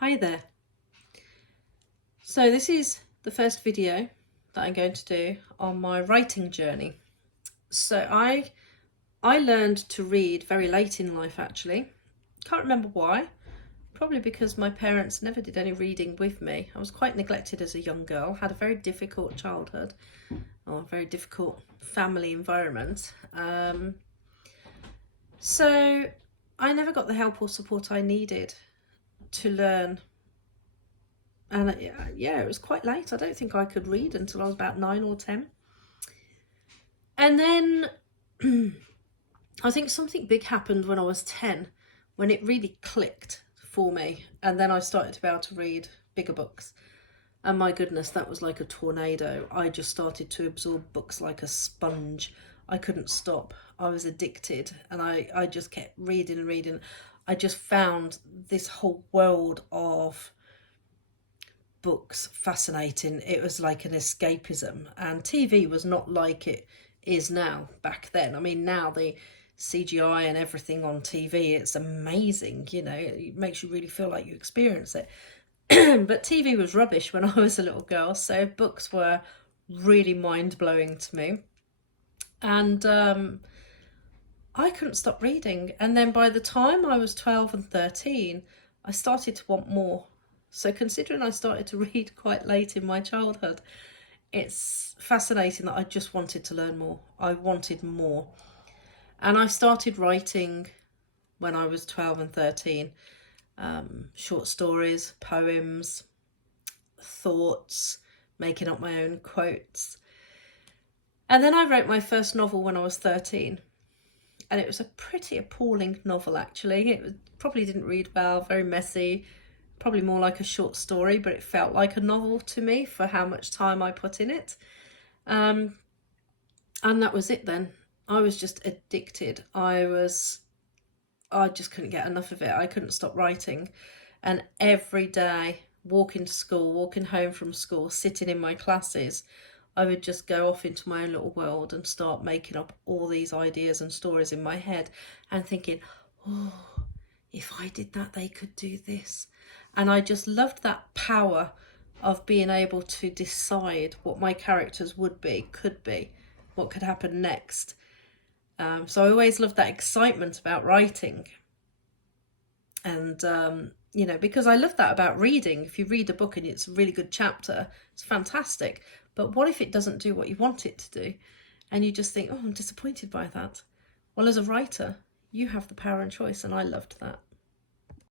Hi there. So this is the first video that I'm going to do on my writing journey. So I learned to read very late in life actually. Can't remember why. Probably because my parents never did any reading with me. I was quite neglected as a young girl, had a very difficult childhood or a very difficult family environment. So I never got the help or support I needed to learn. And yeah, it was quite late. I don't think I could read until I was about 9 or 10. And then I think something big happened when I was 10, when it really clicked for me. And then I started to be able to read bigger books. And my goodness, that was like a tornado. I just started to absorb books like a sponge. I couldn't stop. I was addicted and I just kept reading and reading. I just found this whole world of books fascinating. It was like an escapism, and TV was not like it is now back then. I mean, now the CGI and everything on TV, it's amazing, you know, it makes you really feel like you experience it. But TV was rubbish when I was a little girl, so books were really mind-blowing to me. And I couldn't stop reading. And then by the time I was 12 and 13, I started to want more. So considering I started to read quite late in my childhood, it's fascinating that I just wanted to learn more. I wanted more. And I started writing when I was 12 and 13. Short stories, poems, thoughts, making up my own quotes. And then I wrote my first novel when I was 13. And it was a pretty appalling novel, actually. Probably didn't read well, very messy, probably more like a short story, but it felt like a novel to me for how much time I put in it. And that was it then. I was just addicted. I just couldn't get enough of it. I couldn't stop writing. And every day, walking to school, walking home from school, sitting in my classes, I would just go off into my own little world and start making up all these ideas and stories in my head and thinking, oh, if I did that, they could do this. And I just loved that power of being able to decide what my characters would be, could be, what could happen next. So I always loved that excitement about writing. And, you know, because I love that about reading. If you read a book and it's a really good chapter, it's fantastic. But what if it doesn't do what you want it to do? And you just think, oh, I'm disappointed by that. Well, as a writer, you have the power and choice, and I loved that.